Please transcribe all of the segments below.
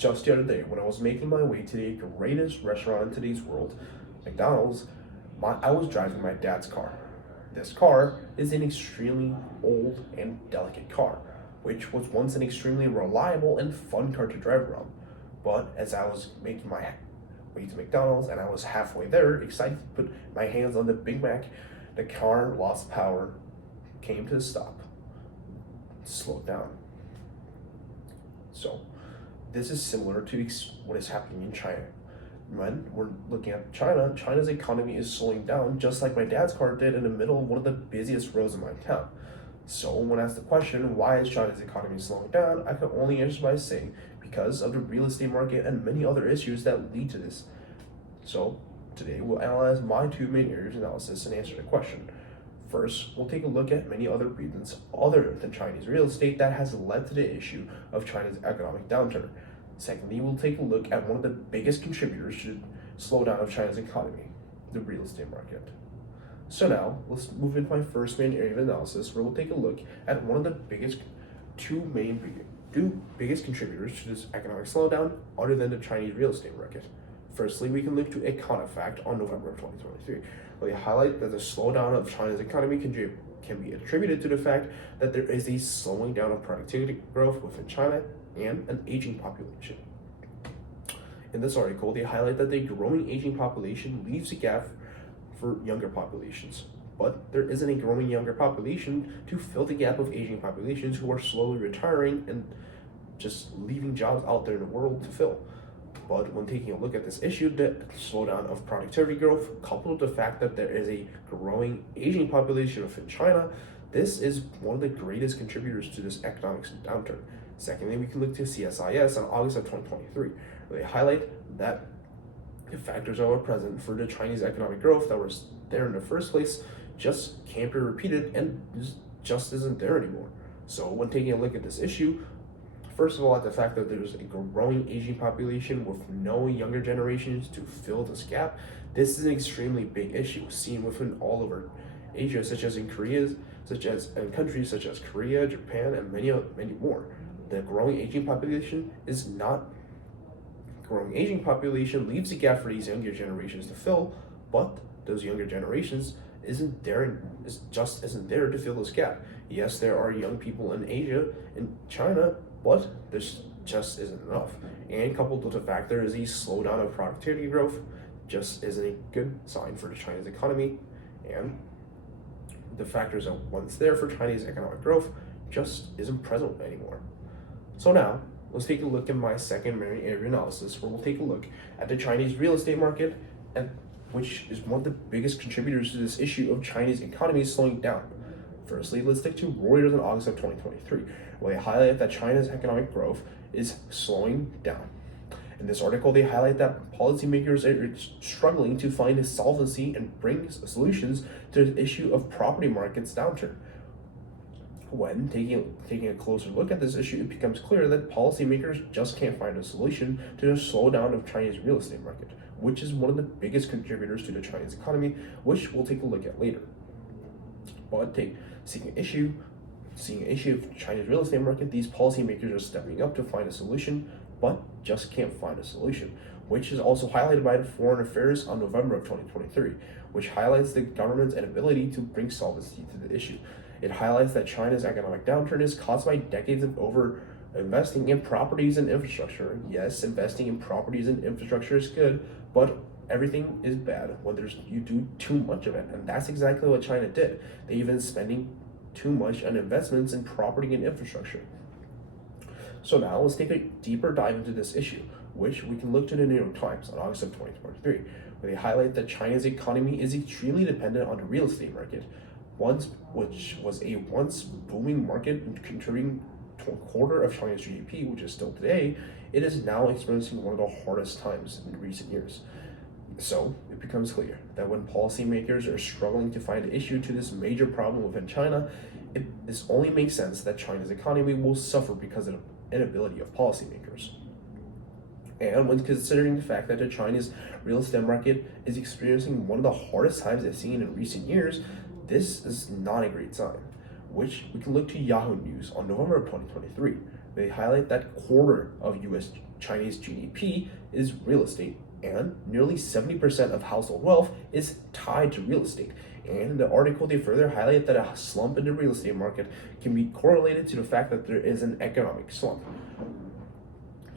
Just the other day, when I was making my way to the greatest restaurant in today's world, McDonald's, I was driving my dad's car. This car is an extremely old and delicate car, which was once an extremely reliable and fun car to drive around. But as I was making my way to McDonald's and I was halfway there, excited to put my hands on the Big Mac, the car lost power, came to a stop, slowed down. So, this is similar to what is happening in China. When we're looking at China, China's economy is slowing down just like my dad's car did in the middle of one of the busiest roads in my town. So when asked the question, why is China's economy slowing down, I can only answer by saying because of the real estate market and many other issues that lead to this. So today we'll analyze my two main areas of analysis and answer the question. First, we'll take a look at many other reasons other than Chinese real estate that has led to the issue of China's economic downturn. Secondly, we'll take a look at one of the biggest contributors to the slowdown of China's economy, the real estate market. So now, let's move into my first main area of analysis, where we'll take a look at one of the two biggest contributors to this economic slowdown, other than the Chinese real estate market. Firstly, we can look to Econofact on November of 2023, where they highlight that the slowdown of China's economy can be attributed to the fact that there is a slowing down of productivity growth within China and an aging population. In this article, they highlight that the growing aging population leaves a gap for younger populations, but there isn't a growing younger population to fill the gap of aging populations who are slowly retiring and just leaving jobs out there in the world to fill. But when taking a look at this issue, the slowdown of productivity growth, coupled with the fact that there is a growing aging population within China, this is one of the greatest contributors to this economic downturn. Secondly, we can look to CSIS on August of 2023, where they highlight that the factors that were present for the Chinese economic growth that were there in the first place just can't be repeated and just isn't there anymore. So when taking a look at this issue, first of all, at the fact that there's a growing aging population with no younger generations to fill this gap, this is an extremely big issue seen within all over Asia, such as in countries such as Korea, Japan, and many more. The growing aging population leaves a gap for these younger generations to fill, but those younger generations isn't there to fill this gap. Yes, there are young people in Asia and China, but this just isn't enough. And coupled with the fact there is a slowdown of productivity growth, just isn't a good sign for the Chinese economy, and the factors that once there for Chinese economic growth just isn't present anymore. So now, let's take a look at my second main area analysis, where we'll take a look at the Chinese real estate market, and which is one of the biggest contributors to this issue of Chinese economy slowing down. Firstly, let's stick to Reuters in August of 2023, where they highlight that China's economic growth is slowing down. In this article, they highlight that policymakers are struggling to find a solvency and bring solutions to the issue of property market's downturn. When taking a closer look at this issue, it becomes clear that policymakers just can't find a solution to the slowdown of Chinese real estate market, which is one of the biggest contributors to the Chinese economy, which we'll take a look at later. But seeing an issue of Chinese real estate market, these policymakers are stepping up to find a solution, but just can't find a solution, which is also highlighted by the Foreign Affairs on November of 2023, which highlights the government's inability to bring solvency to the issue. It highlights that China's economic downturn is caused by decades of over investing in properties and infrastructure. Yes, investing in properties and infrastructure is good, but everything is bad when you do too much of it, and that's exactly what China did. They've been spending too much on investments in property and infrastructure. So now let's take a deeper dive into this issue, which we can look to the New York Times on August of 2023, where they highlight that China's economy is extremely dependent on the real estate market, which was a once booming market and contributing to a quarter of China's GDP, which is still today. It is now experiencing one of the hardest times in recent years. So it becomes clear that when policymakers are struggling to find an issue to this major problem within China, this only makes sense that China's economy will suffer because of the inability of policymakers. And when considering the fact that the Chinese real estate market is experiencing one of the hardest times they've seen in recent years, this is not a great sign, which we can look to Yahoo News on November of 2023, They highlight that quarter of US Chinese GDP is real estate, and nearly 70% of household wealth is tied to real estate. And in the article, they further highlight that a slump in the real estate market can be correlated to the fact that there is an economic slump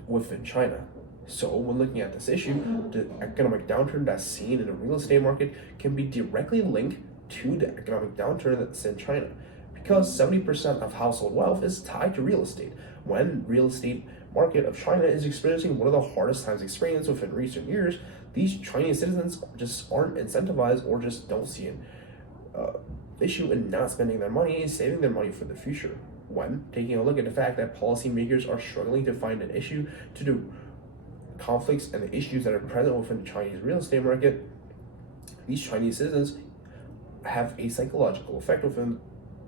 within China. So, when looking at this issue, the economic downturn that's seen in the real estate market can be directly linked to the economic downturn that's in China, because 70% of household wealth is tied to real estate. When real estate market of China is experiencing one of the hardest times experienced within recent years, these Chinese citizens just aren't incentivized or just don't see an issue in not spending their money and saving their money for the future. When taking a look at the fact that policymakers are struggling to find an issue to the conflicts and the issues that are present within the Chinese real estate market, these Chinese citizens have a psychological effect within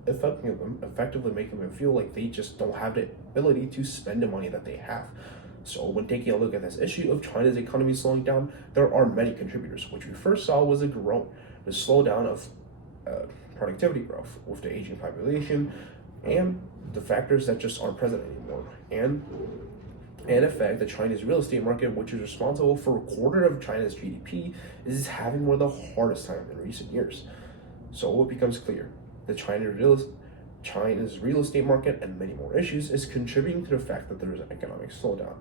affecting them, effectively making them feel like they just don't have the ability to spend the money that they have. So when taking a look at this issue of China's economy slowing down, there are many contributors. Which we first saw was the slowdown of productivity growth with the aging population and the factors that just aren't present anymore. And in fact, the Chinese real estate market, which is responsible for a quarter of China's GDP, is having one of the hardest times in recent years. So it becomes clear that China's real estate market and many more issues is contributing to the fact that there is an economic slowdown.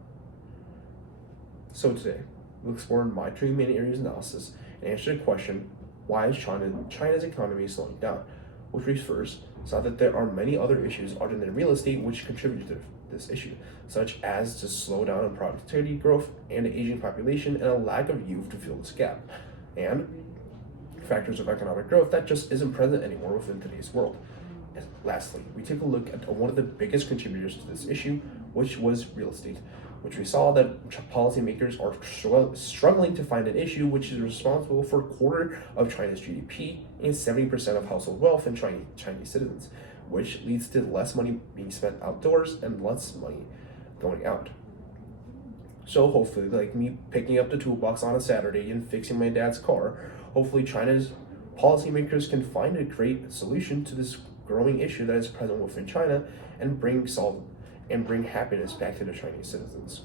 So today, we'll explore my three main areas of analysis and answer the question, why is China's economy slowing down? Which we first saw that there are many other issues other than real estate which contribute to this issue, such as the slowdown in productivity growth and the aging population and a lack of youth to fill this gap, and factors of economic growth that just isn't present anymore within today's world. And lastly, we take a look at one of the biggest contributors to this issue, which was real estate, which we saw that policymakers are struggling to find an issue which is responsible for a quarter of China's GDP and 70% of household wealth in Chinese citizens, which leads to less money being spent outdoors and less money going out. So hopefully, like me picking up the toolbox on a Saturday and fixing my dad's car, hopefully China's policymakers can find a great solution to this growing issue that is present within China and bring happiness back to the Chinese citizens.